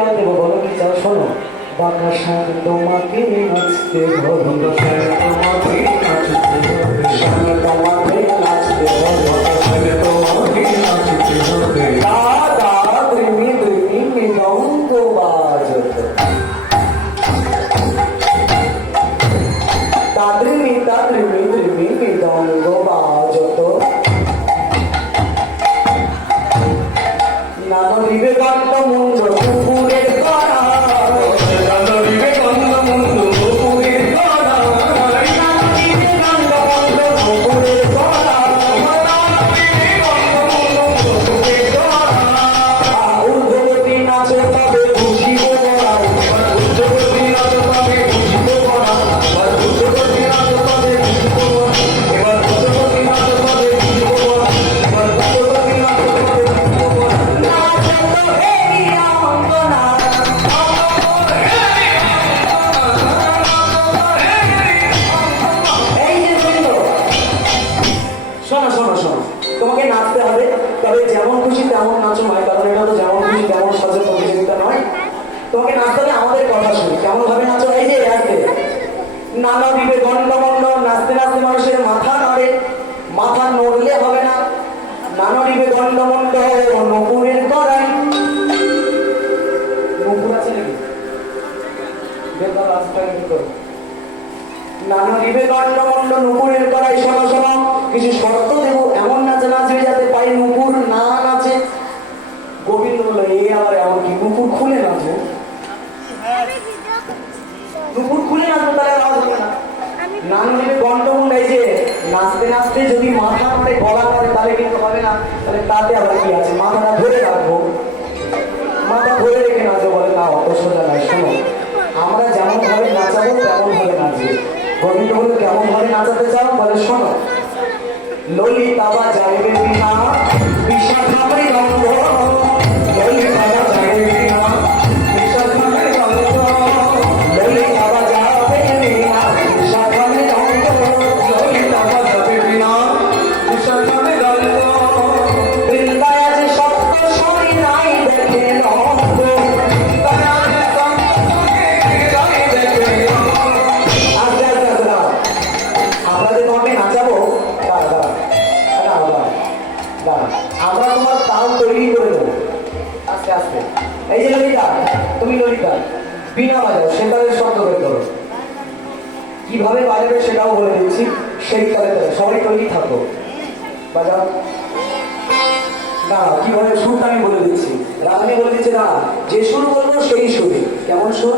আর দেবো বলো কি চাও শোনো বাঁকা সার তোমাকে নাচতে হবে তোমাকে নাচতে তোমাকে নাচতে হবে দাদা দ্রিমি দ্রিমি মিলন বাজত তোমাকে নাচতে আমাদের কথা শুনি। কেমন ভাবে নাচো? এই যে আসবে। নানা বিবে গন্ড নাচতে নাচতে মানুষের মাথা নড়ে। মাথা নড়লে হবে না। নানা বিবে গন্ড নপুরের করাই নপুর আছে নাকি? বের করো, আস্তে বের করো। নানা বিবেকানন্দ মন্ড নুপুরের করাই শোনো শোনো। কিছু শর্ত দেব। এমন নাচে নাচবে যাতে পাই নুপুর না নাচে। গোবিন্দ বলল এই আবার এমন কি? নুপুর খুলে নাচবো? নুপুর খুলে নাচবো তাহলে আর হবে না। নানা দিবে গন্ডমুন্ড এই যে নাচতে নাচতে যদি মাথা নড়ে গলা নড়ে তাহলে কিন্তু হবে না। তাহলে তাতে আবার কি আছে? মাথাটা ধরে রাখব। মাথা ধরে রেখে নাচবো বলে না অত সোজা নাই শোনো। আমরা যেমন ভাবে নাচাবো তেমন ভাবে নাচবে। গোবিন্দ বলে কেমন ভাবে নাচাতে চাও? বলে শোনো ললিতা বা যাইবে বিনা বিশাখা মৃদঙ্গ যে সুর বলব সেই সুরে কেমন সুর?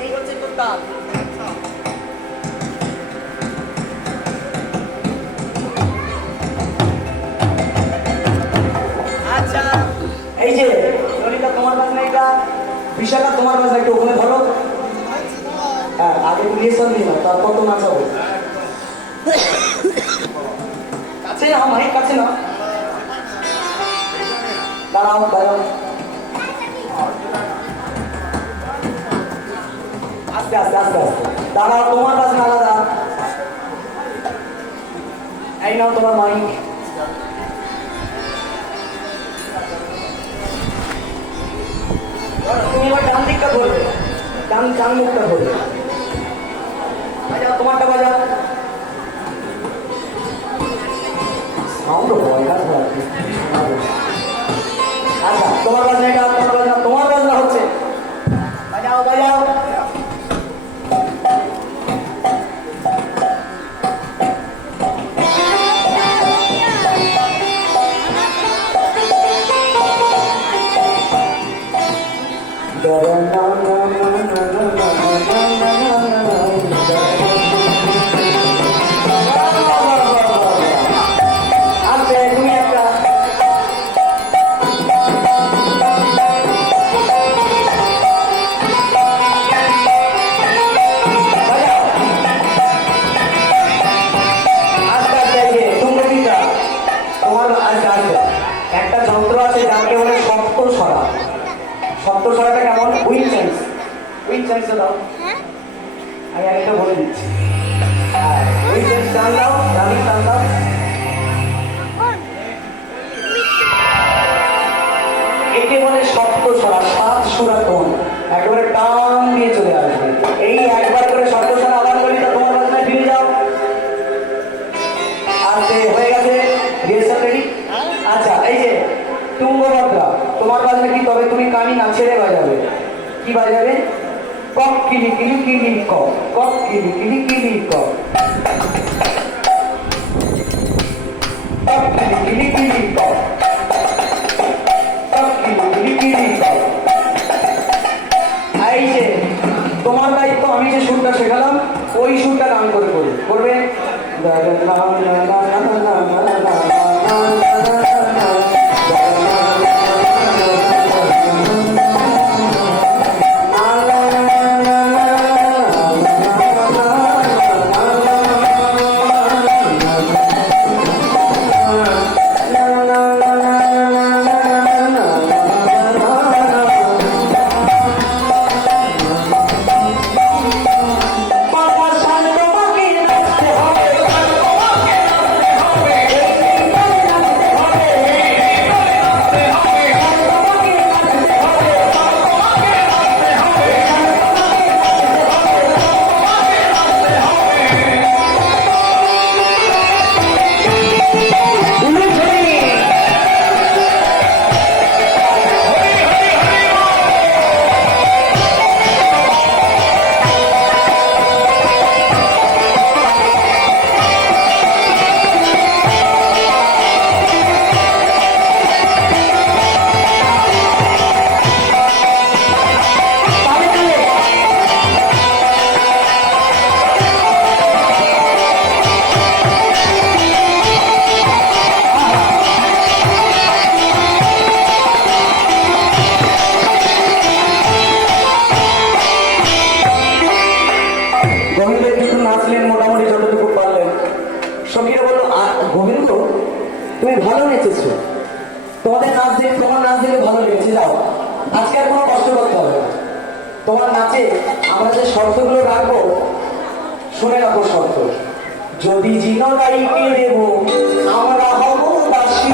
এই তাল আচ্ছা। এই যে ললিতা তোমার বাজনা এটা? বিশাখা তোমার বাজনা একটু ওখানে ধরো। আগে রিলেশন দিই না তারপর তো নাচাবো না মাইক কাছে না। দাঁড়াও দাঁড়াও। আস্তে আস্তে আস্তে। আস্তে দাঁড়াও, তোমার কাছে আলাদা এই নাও তোমার মাইক তুমি এবার ডান দিকটা ধরবে। ডান ডান মুখটা ধরবে। বাজাও, তোমারটা বাজাও। সাউন্ড হয় না আচ্ছা তোমার এটা তোমার বাজনা হচ্ছে। বাজাও বাজাও। উইন দাও আমি আরেকটা বলে দিচ্ছি। উইন চেঞ্জ টান দাও রানি টান দাও। একে বলে সপ্ত সরা সাত সুরা কোন? একেবারে টান দিয়ে চলে আসবে। এই একবার করে সপ্ত সরা আবার বলি তো তোমার বাজনায় ফিরে যাও। আস্তে হয়ে গেছে রিহার্সাল রেডি আচ্ছা এই যে তুঙ্গভদ্রা তোমার বাজনা কি তবে তুমি কানি না ছেড়ে বাজাবে? কি বাজাবে? কক কিলি কিলি ক কক কিলি কিলি ক। কক কিলি কিলি ক। কক কিলি কিলি এই যে, তোমার দায়িত্ব, আমি যে সুরটা শেখালাম, ওই সুরটা গান করে করবে। করবে? তোমার নাচে আমরা যে শর্তগুলো রাখব, শুনে রাখো শর্ত। যদি জিনবাইকে দেব, আমরা হব দাসী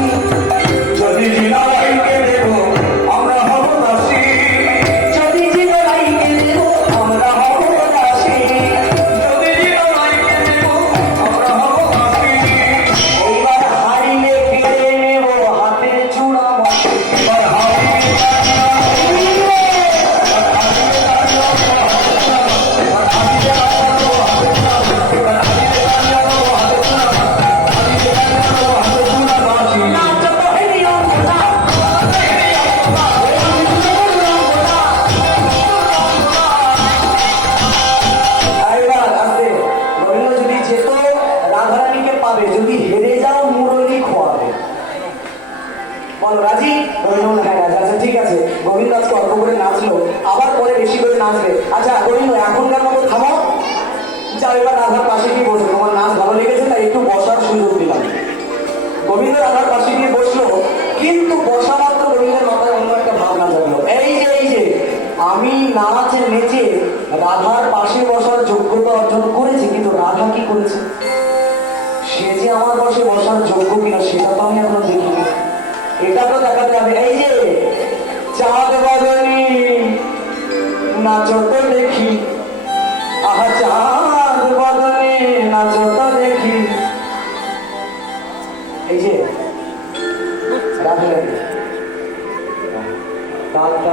আমি নাচ রাধার পাশে বসার যোগ্যতা অর্জন করেছি, কিন্তু রাধা কি করেছে? সে যে আমার পাশে বসার যোগ্য কিনা, সেটা তো আমি এখন দেখিনি এটা তো দেখাতে হবে। এই যে, চাঁদ বাজনি নাচো তো দেখি। আহা, চাঁদ বাজনি নাচো তো দেখি। এই যে, রাধে রাধে। তাতা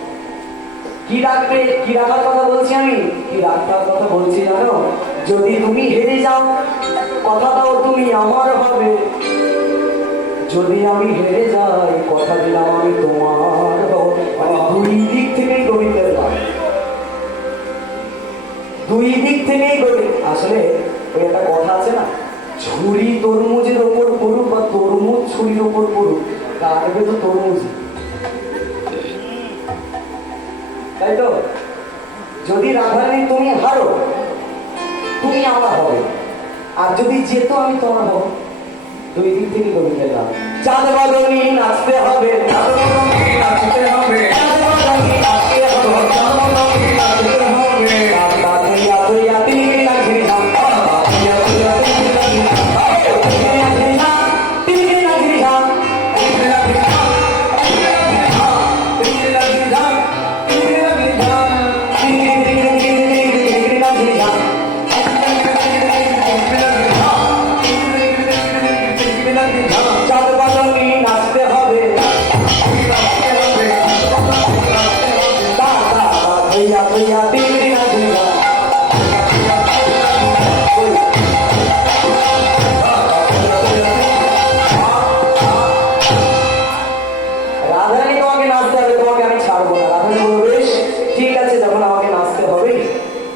কি রাখবে? কি রাখার কথা বলছি আমি? কি রাখার কথা বলছি জানো? যদি তুমি হেরে যাও, কথাটাও তুমি আমার হবে। যদি আমি হেরে যাই কথা দিলাম আমি তোমার। মানে দুই দিক থেকেই গোবিন্দের গান দুই দিক থেকেই গোবিন্দ আসলে ওই একটা কথা আছে না? ছুরি তরমুজের ওপর পড়ুক বা তরমুজ ছুরির ওপর পড়ুক কাটবে তো তরমুজ। তাই তো? যদি রাধারানী তুমি হারো, তুমি আমার হবে। আর যদি যেত আমি তোমার হব। দুই দিক থেকে গোবিন্দের গান চাঁদ বাদনী নাচতে হবে নাচতে হবে।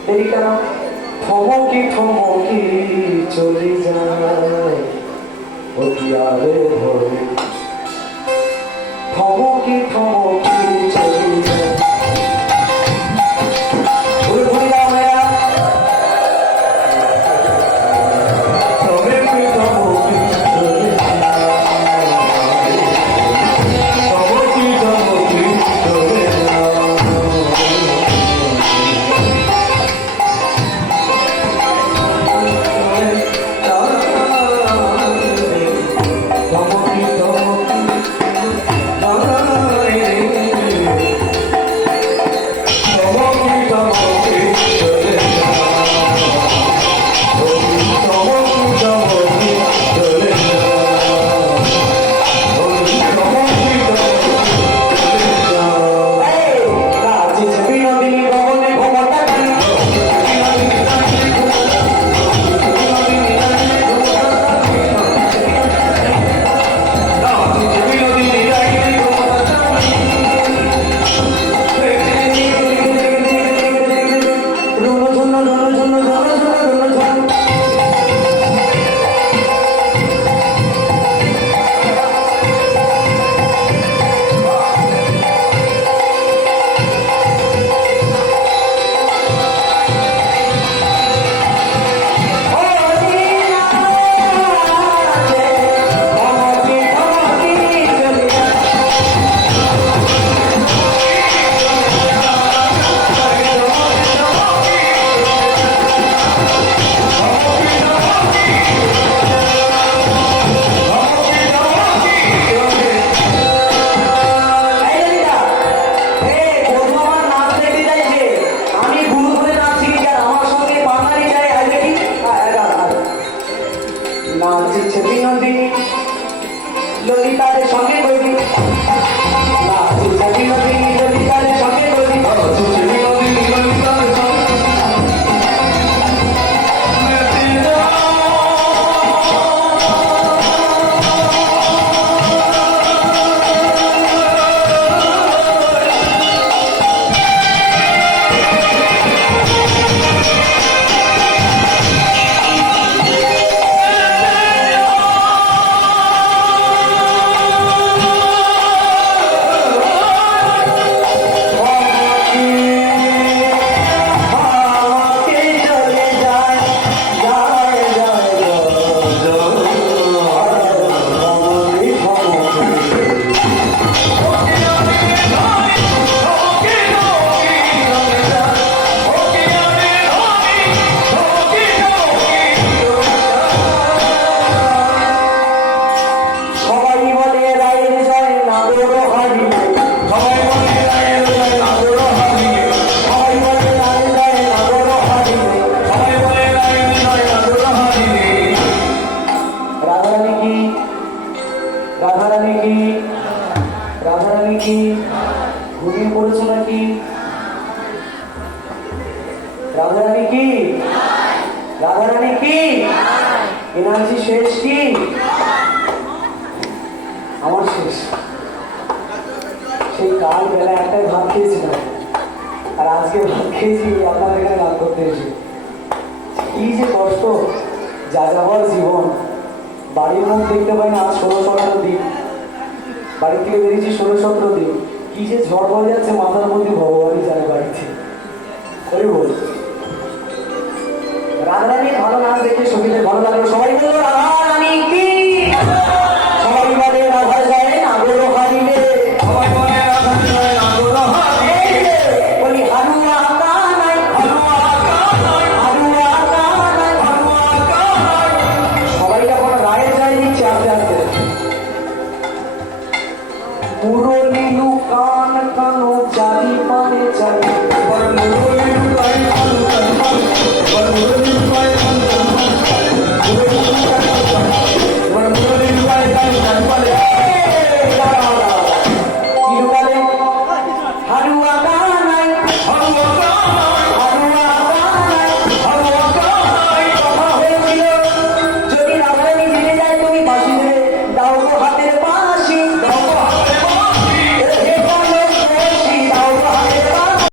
দেরি কেন থমকি থমকি চলে যায়? আরে ধরে থমকি থমকি আজকে খেয়েছি আপনাদের এখানে গান করতে এসে কি যে কষ্ট, যা যাবার জীবন, বাড়ির মুখ দেখতে পাই না, আজ ষোলো সতেরো দিন। বাড়ি থেকে বেরিয়েছি ষোলো সতেরো দিন। কি যে ঝড় পড়ে যাচ্ছে, মাথার মধ্যে ভগবানই জানে বাড়িতে। ওই বল। রাধারানীর ভালো নাচ দেখে সঙ্গীতের ভালো লাগল সবাই বলল রাধা